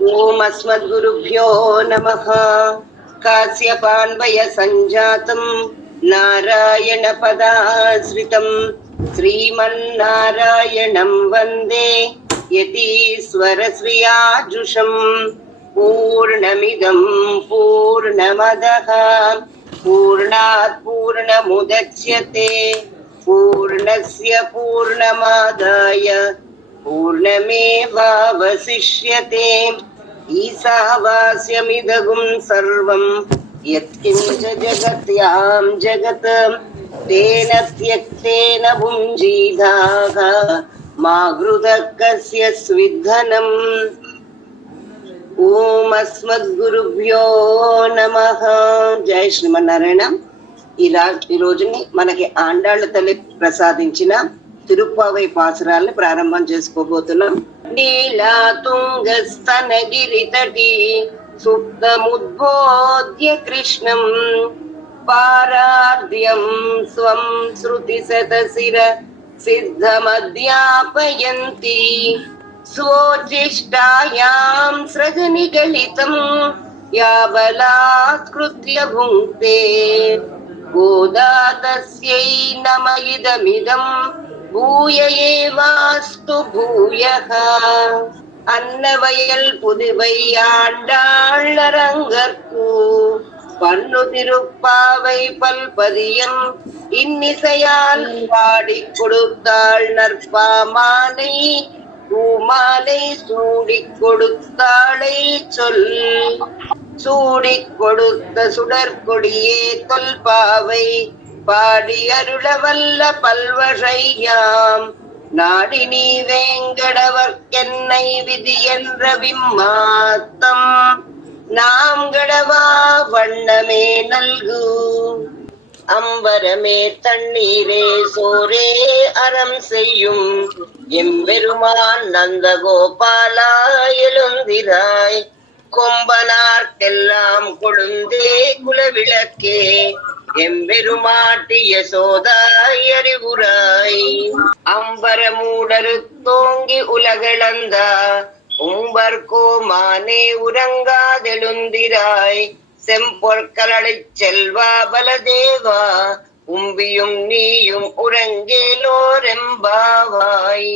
ओम अस्मद्गुरुभ्यो नमः। कास्यपान्वय सञ्जातं नारायण पदाश्रितं श्रीमन्नारायणं वन्दे यतीश्वरश्रियाजुषम्। पूर्णमिदं पूर्णमदः पूर्णात् पूर्णमुदच्यते पूर्णस्य पूर्णमादाय पूर्णमेवावशिष्यते। ईशावास्यमिदगुं सर्वं यत्किञ्च जगत्यां जगत् तेन त्यक्तेन भुञ्जीधाः मा घृतः कस्य स्विद्धनम्। ఓం అస్మద్గురుభ్యో నమః. జై శ్రీమన్నారాయణ. ఈ రోజుని మనకి ఆండాళ్ళ తల్లి ప్రసాదించిన తిరుప్పావై పాసురాల్ని ప్రారంభం చేసుకోబోతున్నాం. నీలా తుంగస్తనగిరి తటి సుప్తముద్బోధ్య కృష్ణం పారార్ధ్యం స్వం శృతి శతశిర సిద్ధమధ్యాపయంతి स्वोज्येष्ठायां सृजनिगलितं या बलात्कृत्य भुङ्क्ते गोदा तस्यै नम इदमिदं भूय एवास्तु भूयः. அன்னவயல் புதுவை ஆண்டாளரங்கற்கு பன்னு திருப்பாவை பல்பதியம் இன்னிசையால் பாடிக் கொடுத்தாள் நற்பாமாலை பூமாலை சூடிக் கொடுத்தாளை சொல். சூடிக் கொடுத்த சுடற்கொடியே தொல்பாவை பாடி அருளவல்ல பல்வகையாம் நாடி நீ வேங்கடவர்க்கென்னை விதி என்ற விம்மாத்தம் நாம் கடவா வண்ணமே நல்கு. அம்பரமே தண்ணீரே சோரே அறம் செய்யும் எம்பெருமான் நந்தகோபாலா எழுந்திராய். கொம்பனார்க்கெல்லாம் கொழுந்தே குலவிளக்கே எம்பெருமாட்டி யசோதாய் அறிவுராய். அம்பரமூடரு தோங்கி உலகளந்த உம்பர்கோமானே உறங்காதெழுந்திராய். செம்பொற்களடை செல்வா பலதேவா உம்பியும் நீயும் உறங்கேலோரெம்பாவாய்.